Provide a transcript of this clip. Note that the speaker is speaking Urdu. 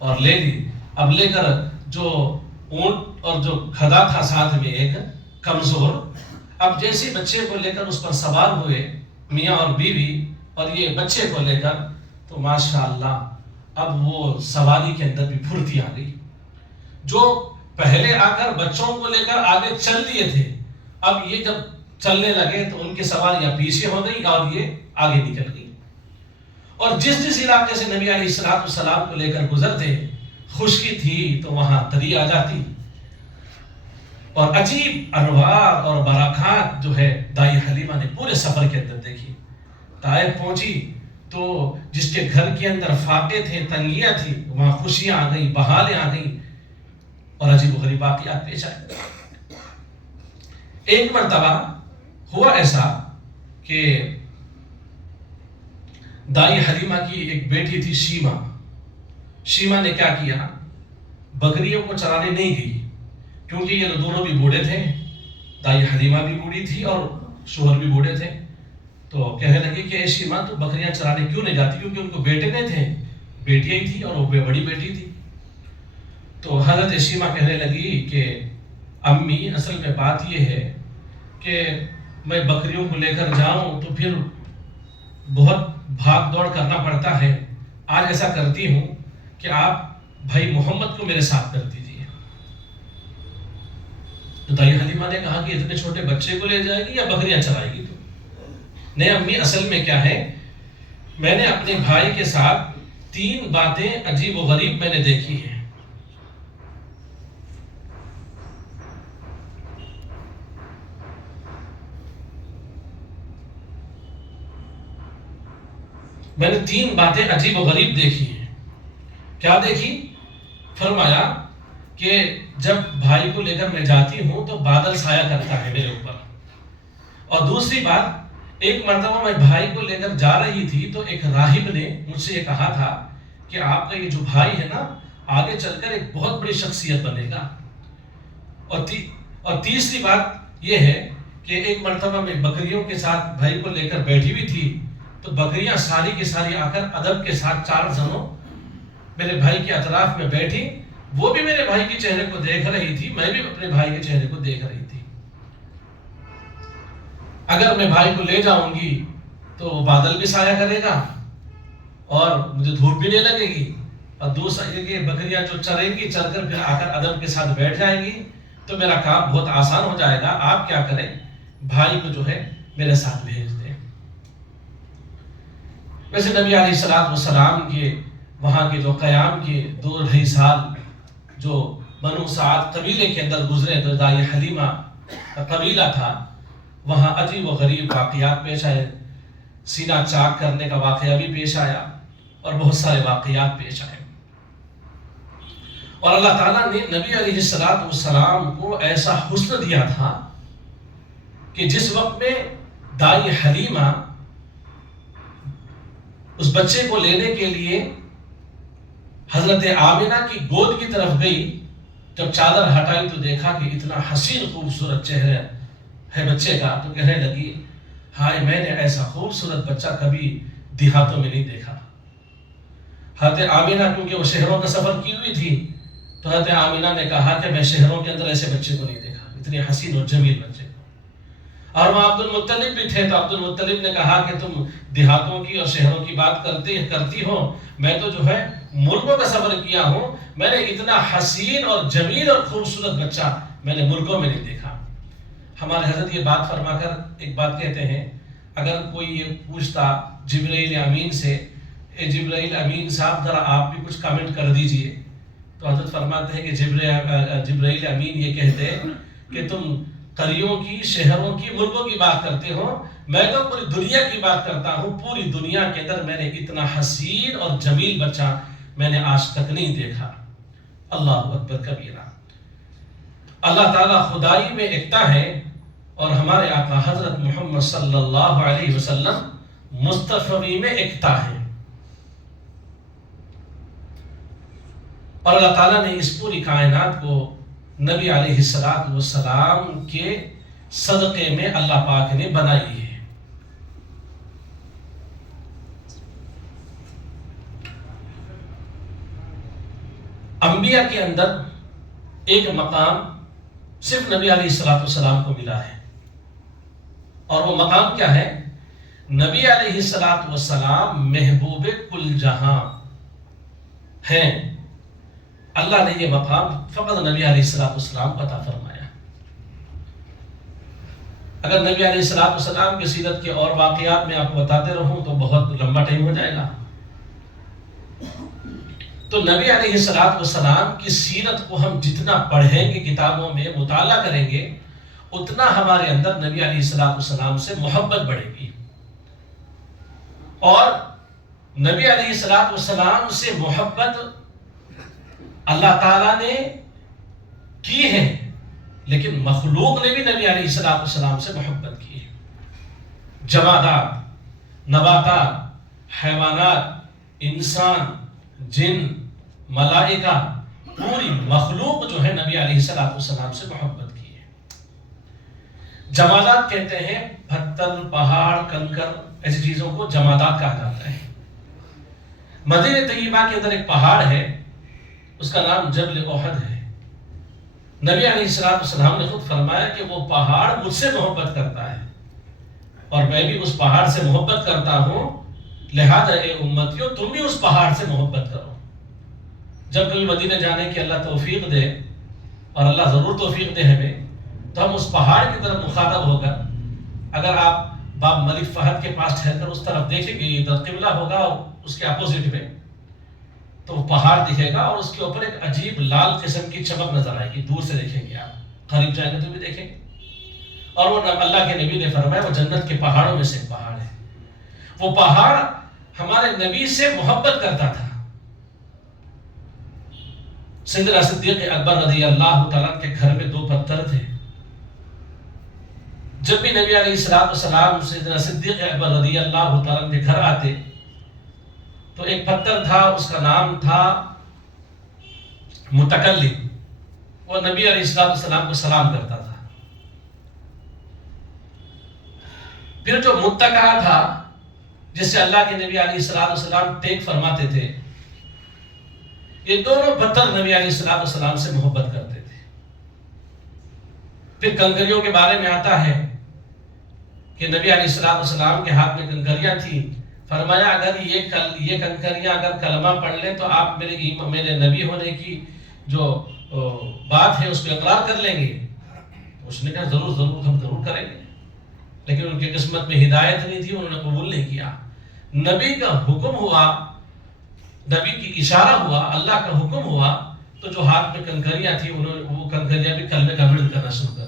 اور لے لی. اب لے کر جو اونٹ اور جو گدھا تھا ساتھ میں ایک کمزور، اب جیسے بچے کو لے کر اس پر سوار ہوئے میاں اور بیوی اور یہ بچے کو لے کر، تو ماشاءاللہ اب وہ سواری کے اندر بھی پھرتی آ گئی. جو پہلے آ کر بچوں کو لے کر آگے چل دیے تھے، اب یہ جب چلنے لگے تو ان کی سواریاں پیچھے ہو گئی اور یہ آگے نکل گئی. اور جس جس علاقے سے نبی علیہ السلام کو لے کر گزرتے، خشکی تھی تو وہاں تری آ جاتی، اور عجیب انوار اور برکات جو ہے دائی حلیمہ نے پورے سفر کے اندر دیکھی. طائف پہنچی تو جس کے گھر کے اندر فاقے تھے، تنگیاں تھی، وہاں خوشیاں آ گئی، بہاریں آ گئی اور عجیب و غریب واقعات پیش آئے. ایک مرتبہ ہوا ایسا کہ دائی حلیمہ کی ایک بیٹی تھی شیما نے کیا کیا، بکریوں کو چرانے نہیں گئی، کیونکہ یہ دونوں بھی بوڑھے تھے، دائی حلیمہ بھی بوڑھی تھی اور شوہر بھی بوڑھے تھے. تو کہنے لگے کہ اے شیما تو بکریاں چرانے کیوں نہیں جاتی، کیونکہ ان کو بیٹے نہیں تھے، بیٹیاں ہی تھی اور وہ بڑی بیٹی تھی. تو حضرت شیما کہنے لگی کہ امی اصل میں بات یہ ہے کہ میں بکریوں کو لے کر جاؤں تو پھر بہت بھاگ دوڑ کرنا پڑتا ہے، آج ایسا کرتی ہوں کہ آپ بھائی محمد کو میرے ساتھ کر دیجیے. تو دائی حلیمہ نے کہا کہ اتنے چھوٹے بچے کو لے جائے گی یا بکریاں چرائے گی؟ تو نہیں امی، اصل میں کیا ہے، میں نے اپنے بھائی کے ساتھ 3 باتیں عجیب و غریب میں نے دیکھی ہیں. میں نے 3 باتیں عجیب و غریب دیکھی ہیں. کیا دیکھی؟ فرمایا کہ جب بھائی کو لے کر میں جاتی ہوں تو بادل سایہ کرتا ہے میرے اوپر. اور دوسری بات، ایک مرتبہ میں بھائی کو لے کر جا رہی تھی تو ایک راہب نے مجھ سے یہ کہا تھا کہ آپ کا یہ جو بھائی ہے نا، آگے چل کر ایک بہت بڑی شخصیت بنے گا. اور تیسری بات یہ ہے کہ ایک مرتبہ میں بکریوں کے ساتھ بھائی کو لے کر بیٹھی ہوئی تھی تو بکریاں ساری کی ساری آ کر ادب کے ساتھ 4 زنوں میرے بھائی کے اطراف میں بیٹھی، وہ بھی میرے بھائی کے چہرے کو دیکھ رہی تھی، میں بھی اپنے بھائی کے چہرے کو دیکھ رہی تھی. اگر میں بھائی کو لے جاؤں گی تو وہ بادل بھی سایہ کرے گا اور مجھے دھوپ بھی نہیں لگے گی، اور دوسرا یہ کہ بکریاں جو چریں گی، چر کر پھر آ کر ادب کے ساتھ بیٹھ جائیں گی تو میرا کام بہت آسان ہو جائے گا. آپ کیا کریں، بھائی کو جو ہے میرے ساتھ بھیج دیں. ویسے نبی علیہ السلام کے وہاں کے جو قیام کے 2-2.5 سال جو بنو سعد قبیلے کے اندر گزرے، تو دائی حلیمہ کا قبیلہ تھا، وہاں عجیب و غریب واقعات پیش آئے. سینہ چاک کرنے کا واقعہ بھی پیش آیا اور بہت سارے واقعات پیش آئے. اور اللہ تعالیٰ نے نبی علیہ السلام کو ایسا حسن دیا تھا کہ جس وقت میں دائی حلیمہ اس بچے کو لینے کے لیے حضرت آمنہ کی گود کی طرف گئی، جب چادر ہٹائی تو دیکھا کہ اتنا حسین خوبصورت چہرہ ہے بچے کا، تو کہنے لگی ہائے، میں نے ایسا خوبصورت بچہ کبھی دیہاتوں میں نہیں دیکھا. حضرت آمنہ کیونکہ وہ شہروں کا سفر کی ہوئی تھی، تو حضرت آمنہ نے کہا کہ میں شہروں کے اندر ایسے بچے کو نہیں دیکھا، اتنے حسین اور جمیل بچے کو. اور وہاں عبد المطلب بھی تھے، تو عبد المطلب نے کہا کہ تم دیہاتوں کی اور شہروں کی بات کرتی ہو، میں تو جو ہے ملکوں کا سفر کیا ہوں، میں نے اتنا حسین اور جمیل اور خوبصورت بچہ میں نے ملکوں میں نہیں دیکھا. ہمارے حضرت یہ بات فرما کر ایک بات کہتے ہیں، اگر کوئی یہ پوچھتا جبرائیل امین سے، اے جبرائیل امین صاحب ذرا آپ بھی کچھ کامنٹ کر دیجئے، تو حضرت فرماتے ہیں کہ جبرائیل امین یہ کہتے ہیں کہ تم قریوں کی، شہروں کی، ملکوں کی بات کرتے ہو، میں تو پوری دنیا کی بات کرتا ہوں. پوری دنیا کے اندر میں نے اتنا حسین اور جمیل بچہ میں نے آج تک نہیں دیکھا. اللہ اکبر کبیرہ. اللہ تعالیٰ خدائی میں ایکتا ہے اور ہمارے آقا حضرت محمد صلی اللہ علیہ وسلم مصطفی میں ایکتا ہے. اور اللہ تعالیٰ نے اس پوری کائنات کو نبی علیہ السلام کے صدقے میں اللہ پاک نے بنائی ہے. انبیاء کے اندر ایک مقام صرف نبی علیہ السلام کو ملا ہے، اور وہ مقام کیا ہے؟ نبی علیہ السلام محبوب کل جہاں ہیں۔ اللہ نے یہ مقام فقط نبی علیہ السلام کو عطا فرمایا۔ اگر نبی علیہ السلام کی سیرت کے اور واقعات میں آپ کو بتاتے رہوں تو بہت لمبا ٹائم ہو جائے گا۔ تو نبی علیہ السلام کی سیرت کو ہم جتنا پڑھیں گے، کتابوں میں مطالعہ کریں گے، اتنا ہمارے اندر نبی علیہ السلام سے محبت بڑھے گی۔ اور نبی علیہ السلام سے محبت اللہ تعالیٰ نے کی ہے، لیکن مخلوق نے بھی نبی علیہ السلام سے محبت کی ہے۔ جمادات، نباتات، حیوانات، انسان، جن، ملائکہ، پوری مخلوق جو ہے نبی علیہ السلام سے محبت کی ہے۔ جمادات کہتے ہیں پتھر، پہاڑ، کنکر، ایسی چیزوں کو جمادات کہا جاتا ہے۔ مدینہ طیبہ کے اندر ایک پہاڑ ہے، اس کا نام جبل احد ہے۔ نبی علیہ السلام نے خود فرمایا کہ وہ پہاڑ مجھ سے محبت کرتا ہے اور میں بھی اس پہاڑ سے محبت کرتا ہوں، لہذا اے امتیوں تم بھی اس پہاڑ سے محبت کرو۔ جب کبھی مدینہ جانے کی اللہ توفیق دے، اور اللہ ضرور توفیق دے ہمیں، تو ہم اس پہاڑ کی طرف مخاطب ہو کر، اگر آپ باب ملک فہد کے پاس ٹھہر کر اس طرف دیکھیں گے، ادھر قبلہ ہوگا اور اس کے اپوزٹ میں تو وہ پہاڑ دکھے گا، اور اس کے اوپر ایک عجیب لال قسم کی چمک نظر آئے گی۔ دور سے دیکھیں گے، آپ قریب جائیں گے تو بھی دیکھیں گے، اور وہ اللہ کے نبی نے فرمایا وہ جنت کے پہاڑوں میں سے ایک پہاڑ ہے۔ وہ پہاڑ ہمارے نبی سے محبت کرتا تھا۔ سیدنا صدیق اکبر رضی اللہ تعالیٰ کے گھر میں 2 پتھر تھے۔ جب بھی نبی علیہ السلام سیدنا صدیق اکبر رضی اللہ تعالیٰ کے گھر آتے تو ایک پتھر تھا، اس کا نام تھا متکلم۔ وہ نبی علیہ السلام کو سلام کرتا تھا۔ پھر جو متکا تھا، جس سے اللہ کے نبی علیہ السلام ٹیک فرماتے تھے، یہ دونوں پتھر نبی علیہ السلام سے محبت کرتے تھے۔ پھر کنکریوں کے بارے میں آتا ہے کہ نبی علیہ السلام کے ہاتھ میں کنکریاں تھیں، فرمایا اگر یہ کنکریاں اگر کلمہ پڑھ لیں تو آپ میرے نبی ہونے کی جو بات ہے اس کو اقرار کر لیں گے۔ اس نے کہا ضرور ہم ضرور کریں گے، لیکن ان کی قسمت میں ہدایت نہیں تھی، انہوں نے قبول نہیں کیا۔ نبی کا حکم ہوا، نبی کی اشارہ ہوا، اللہ کا حکم ہوا، تو جو ہاتھ میں کنکریاں تھیں وہ کنکریاں بھی کلمے کا ورد کرنا شروع کر